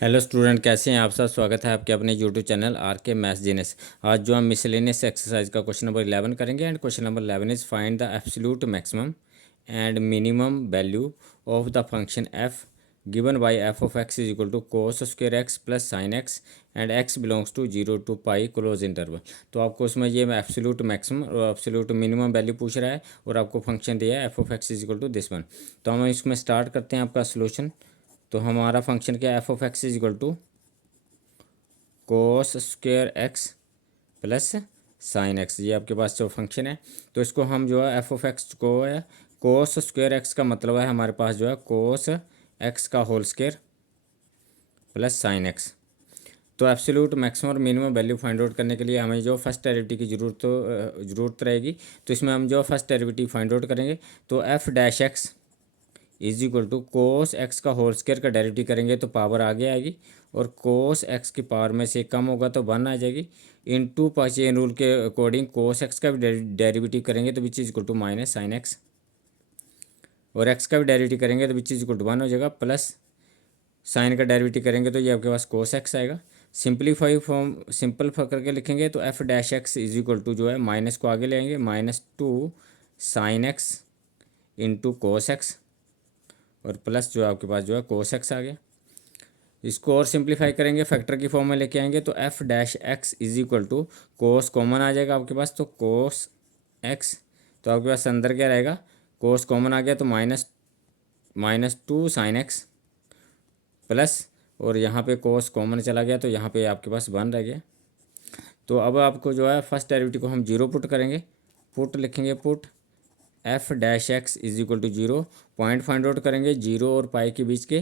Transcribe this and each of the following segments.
Hello student, कैसे हैं आप सब। स्वागत है आपके अपने YouTube channel R K maths genius. आज जो हम मिसलेनियस एक्सरसाइज का क्वेश्चन नंबर 11 करेंगे and question number 11 is find the absolute maximum and minimum value of the function F given by F of X is equal to cos square X plus sine X and X belongs to 0 to pi close interval. तो आपको उसमें ये absolute maximum और absolute minimum value पूछ रहा है और आपको फंक्शन दिया है F of X is equal to this one. तो हम इसमें स्टार्ट करते हैं आपका सोल्यूशन। तो हमारा फंक्शन क्या है, F of X is equal to cos square X plus sine X, ये आपके पास जो फंक्शन है। तो इसको हम जो है एफ ऑफ एक्स को है कोस स्क्वेयर एक्स का मतलब है हमारे पास जो है कोस एक्स का whole square plus sine X. तो एब्सोल्यूट मैक्सिमम और मिनिमम वैल्यू फाइंड आउट करने के लिए हमें जो फर्स्ट डेरिवेटिव की ज़रूरत रहेगी। तो इसमें हम जो फर्स्ट डेरिवेटिव फाइंड आउट करेंगे तो F dash x is equal to cos X का होल स्क्वायर का डेरिवेटिव करेंगे तो पावर आगे आएगी और कोस एक्स की पावर में से कम होगा तो 1 आ जाएगी। इन टू पार्शियल रूल के अकॉर्डिंग कोस एक्स का भी डेरिवेटिव करेंगे तो which is equal to minus sine X, और एक्स का भी डेरिवेटिव करेंगे तो विच इज इक्वल टू 1 हो जाएगा, प्लस साइन का डेरिवेटिव करेंगे तो ये आपके पास कोस एक्स आएगा। सिंप्लीफाई फॉर्म सिंपल करके लिखेंगे तो F dash x is equal to जो है माइनस को आगे लेंगे -2 sine X into cos X और प्लस जो आपके पास जो है कोस एक्स आ गया। इसको और सिंप्लीफाई करेंगे, फैक्टर की फॉर्म में लेके आएंगे तो F dash x is equal to cos common आ जाएगा आपके पास, तो कोस एक्स, तो आपके पास अंदर क्या रहेगा, कोस कॉमन आ गया तो -2 साइन एक्स प्लस, और यहाँ पे कोस कॉमन चला गया तो यहाँ पे आपके पास 1 रह गया। तो अब आपको जो है फर्स्ट डेरिवेटिव को हम 0 पुट करेंगे, पुट लिखेंगे put F dash x is equal to 0, point find out करेंगे 0 और पाई के बीच के।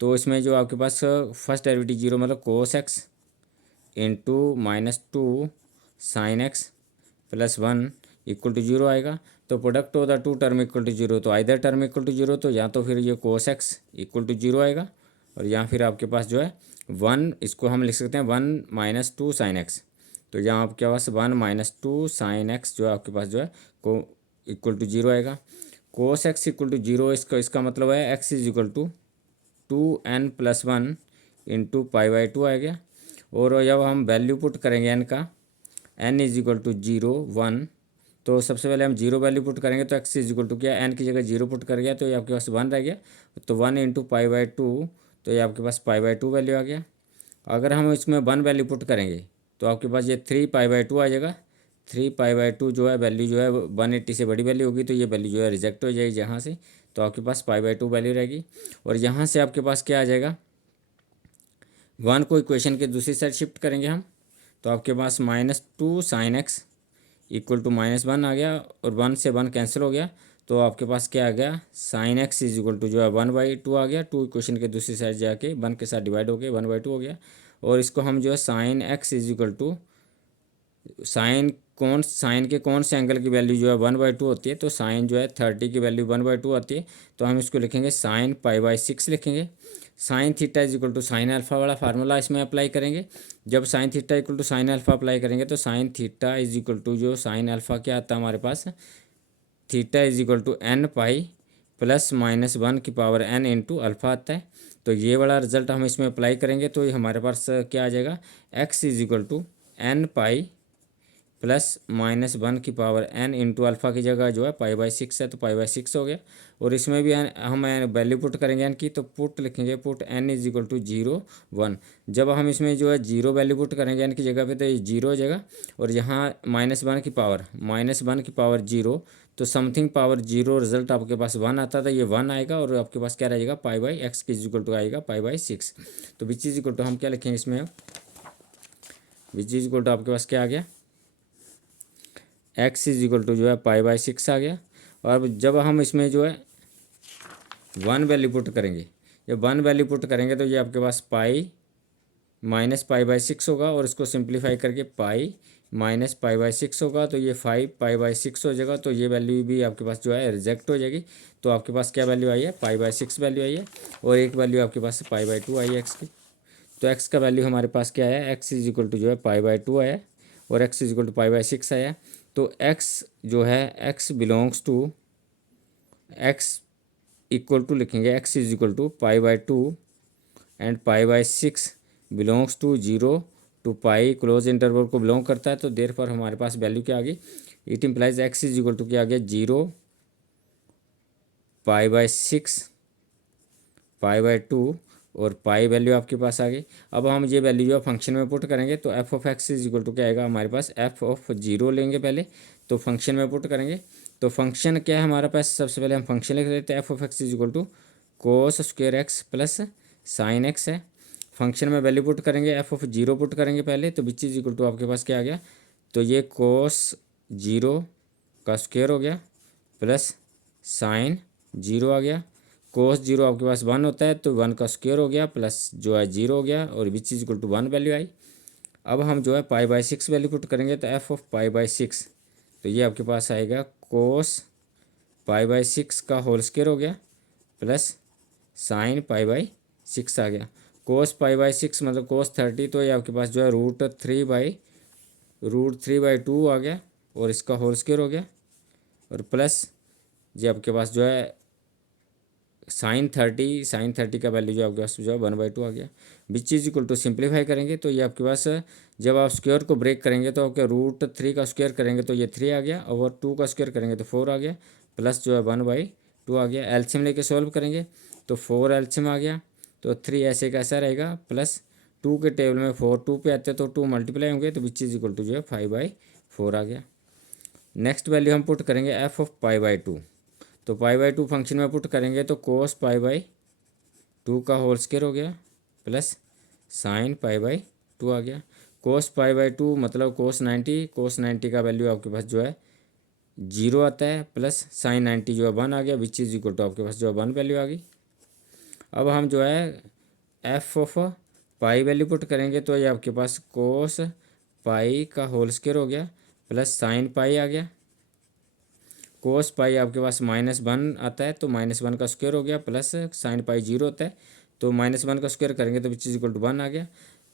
तो इसमें जो आपके पास फर्स्ट डेरिवेटिव 0 मतलब cos X into -2 sine X plus 1 equal to 0 आएगा। तो product of the two term equal to 0, तो आइदर टर्म इक्वल टू 0, तो या तो फिर ये कोस एक्स इक्वल टू 0 आएगा और या फिर आपके पास जो है 1, इसको हम लिख सकते हैं 1 - 2 साइन एक्स। तो यहाँ आपके पास 1 - 2 साइन एक्स जो है आपके पास जो है को इक्वल टू 0 आएगा। कोस एक्स इक्वल टू 0, इसका मतलब है x is equal to 2n+1 into पाई/2 आ गया। और जब हम वैल्यू पुट करेंगे n का, n इज इक्वल टू 0 1, तो सबसे पहले हम 0 वैल्यू पुट करेंगे तो x इज इक्वल टू क्या, n की जगह 0 पुट कर गया तो ये आपके पास 1 रह गया, तो 1 इंटू पाई/2, तो ये आपके पास पाई/2 वैल्यू आ गया। अगर हम इसमें 1 वैल्यू पुट करेंगे तो आपके पास ये 3 पाई/2 आ जाएगा। 3 पाई/2 जो है वैल्यू जो है 180 से बड़ी वैल्यू होगी तो ये वैल्यू जो है रिजेक्ट हो जाएगी यहाँ से, तो आपके पास पाई/2 वैल्यू रहेगी। और यहाँ से आपके पास क्या आ जाएगा, 1 को इक्वेशन के दूसरी साइड शिफ्ट करेंगे हम, तो आपके पास -2 साइन एक्स इक्वल टू -1 आ गया और 1 से 1 कैंसिल हो गया, तो आपके पास क्या आ गया, sine X is equal to जो है 1/2 आ गया। 2 इक्वेशन के दूसरी साइड जाके 1 के साथ डिवाइड हो गया, 1/2 हो गया। और इसको हम जो है sine X is equal to sine के कौन से एंगल की वैल्यू जो है 1/2 होती है, तो साइन जो है 30 की वैल्यू 1/2 आती है, तो हम इसको लिखेंगे साइन पाई/6 लिखेंगे। Sine theta is equal to sine alpha वाला फार्मूला इसमें अप्लाई करेंगे। जब sine theta equal to sine alpha apply करेंगे तो sine theta is equal to जो साइन अल्फा क्या आता है हमारे पास, theta is equal to n pi plus -1 की पावर n इंटू अल्फा आता है। तो ये वाला रिजल्ट हम इसमें अप्लाई करेंगे तो ये हमारे पास क्या आ जाएगा, x is equal to n pi plus -1 की पावर n इंटू अल्फ़ा की जगह जो है पाई/6 है तो पाई/6 हो गया। और इसमें भी हम वैल्यू पुट करेंगे n की, तो पुट लिखेंगे put n is equal to 0 1। जब हम इसमें जो है 0 वैल्यू पुट करेंगे n की जगह पे तो ये 0 हो जाएगा, और यहाँ -1 की पावर 0, तो समथिंग पावर 0 रिजल्ट आपके पास 1 आता था, ये 1 आएगा और आपके पास क्या रहेगा, पाई/x की इज इक्वल टू आएगा पाई/6। तो विच इज इक्वल टू हम क्या लिखेंगे इसमें, विच इज इक्वल टू आपके पास क्या आ गया, x इज इक्वल टू जो है पाई/6 आ गया। और अब जब हम इसमें जो है 1 वैल्यू पुट करेंगे, जब 1 वैल्यू पुट करेंगे तो ये आपके पास पाई माइनस पाई/6 होगा, और इसको सिंप्लीफाई करके पाई माइनस पाई/6 होगा, तो ये 5 पाई/6 हो जाएगा। तो ये वैल्यू भी आपके पास जो है रिजेक्ट हो जाएगी, तो आपके पास क्या वैल्यू आई है, पाई/6 वैल्यू आई है, और एक वैल्यू आपके पास पाई/2 आई है एक्स की। तो एक्स का वैल्यू हमारे पास क्या है, एक्स इज इक्वल टू जो है पाई/2 आया और एक्स इज इक्वल टू पाई/6 आया। तो एक्स जो है x belongs to x equal to लिखेंगे, एक्स इज इक्वल टू पाई/2 and π/6 belongs to 0 to pi close interval को बिलोंग करता है, तो देर पर हमारे पास वैल्यू क्या आ गई, it implies x is equal to क्या आ गया 0 π/6 π/2 और पाई वैल्यू आपके पास आ गई। अब हम ये वैल्यू जो फंक्शन में पुट करेंगे तो F of X is equal to क्या आएगा हमारे पास, एफ ऑफ 0 लेंगे पहले, तो फंक्शन में पुट करेंगे। तो फंक्शन क्या है हमारे पास, सबसे पहले हम फंक्शन लिख लेते हैं, F of X is equal to cos square X plus sine X है। फंक्शन में वैल्यू पुट करेंगे, एफ ऑफ 0 पुट करेंगे पहले, तो विच इज इक्वल टू आपके पास क्या आ गया, तो ये कोस 0 का स्क्वेयर हो गया प्लस साइन 0 आ गया। कोस 0 आपके पास 1 होता है, तो 1 का स्क्वेयर हो गया प्लस जो है 0 हो गया, और which is equal to 1 value आई। अब हम जो है π/6 वैल्यू पुट करेंगे, तो एफ ऑफ π/6, तो ये आपके पास आएगा कोस π/6 का होल स्क्वेयर हो गया प्लस साइन π/6 आ गया। कोस π/6 मतलब कोस 30, तो ये आपके पास जो है √3/2 आ गया, और इसका होल स्क्वेयर हो गया, और प्लस ये आपके पास जो है साइन 30 का वैल्यू जो आपके पास जो है 1/2 आ गया। Which is equal to simplify करेंगे, तो ये आपके पास जब आप स्क्वायर को ब्रेक करेंगे तो आपके √3 का स्क्वायर करेंगे तो ये 3 आ गया, और 2 का स्क्वायर करेंगे तो 4 आ गया, प्लस जो है 1/2 आ गया। एलसीएम लेके सॉल्व करेंगे तो 4 एलसीएम आ गया, तो 3 ऐसे कैसा रहेगा, प्लस 2 के टेबल में 4 2 पे आते हैं तो 2 मल्टीप्लाई होंगे, तो विच इज इक्वल टू जो है 5/4 आ गया। नेक्स्ट वैल्यू हम पुट करेंगे एफ ऑफ π/2, तो π/2 फंक्शन में पुट करेंगे तो कोस π/2 का होल स्क्वायर हो गया प्लस साइन π/2 आ गया। कोस π/2 मतलब कोस 90 का वैल्यू आपके पास जो है 0 आता है, प्लस साइन 90 जो है 1 आ गया, विच इज इक्वल टू आपके पास जो है 1 वैल्यू आ गई। अब हम जो है F of pi value put करेंगे, तो ये आपके पास कोस पाई का होल स्क्वायर हो गया प्लस साइन पाई आ गया। कोस पाई आपके पास -1 आता है, तो -1 का स्क्वायर हो गया प्लस साइन पाई 0 होता है, तो -1 का स्क्वायर करेंगे तो विच इज इक्वल टू 1 आ गया।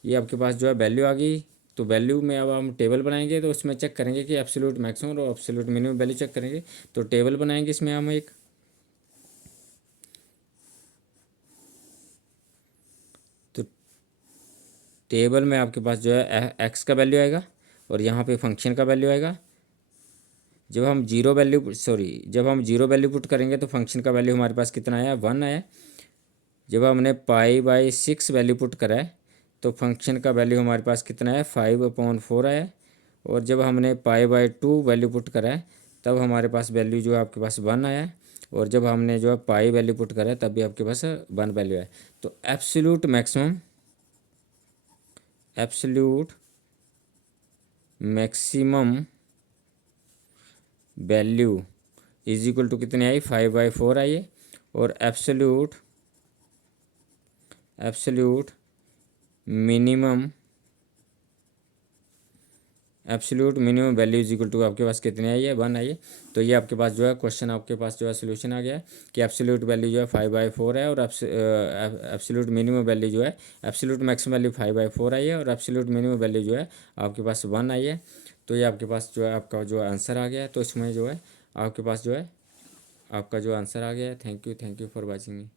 ये आपके पास जो है वैल्यू आ गई। तो वैल्यू में अब हम टेबल बनाएंगे, तो उसमें चेक करेंगे कि एब्सोल्यूट मैक्सिमम और एब्सोल्यूट मिनिमम वैल्यू चेक करेंगे। तो टेबल बनाएंगे इसमें हम एक, तो टेबल में आपके पास जो है एक्स का वैल्यू आएगा और यहाँ पे फंक्शन का वैल्यू आएगा। जब हम जीरो वैल्यू पुट करेंगे तो फंक्शन का वैल्यू हमारे पास कितना आया, 1 आया। जब हमने π/6 वैल्यू पुट करा है तो फंक्शन का वैल्यू हमारे पास कितना है, 5/4 आया। और जब हमने π/2 वैल्यू पुट करा है तब हमारे पास वैल्यू जो है आपके पास 1 आया। और जब हमने जो है पाई वैल्यू पुट करा है तब भी आपके पास 1 वैल्यू है। तो absolute maximum value is equal to कितनी आई, 5/4 आई है। और absolute minimum value is equal to आपके पास कितनी आई है, 1 आई है। तो ये आपके पास जो है क्वेश्चन आपके पास जो है सोल्यूशन आ गया है कि एब्सोल्यूट वैल्यू जो है 5/4 है, और एब्सोल्यूट मिनिमम वैल्यू जो है, एब्सोल्यूट मैक्सिमम वैल्यू 5/4 आई है, और एब्सोल्यूट मिनिमम वैल्यू जो है आपके पास 1 आई है। तो ये आपके पास जो है आपका जो आंसर आ गया है। तो इसमें जो है आपके पास जो है आपका जो आंसर आ गया है। Thank you for watching me.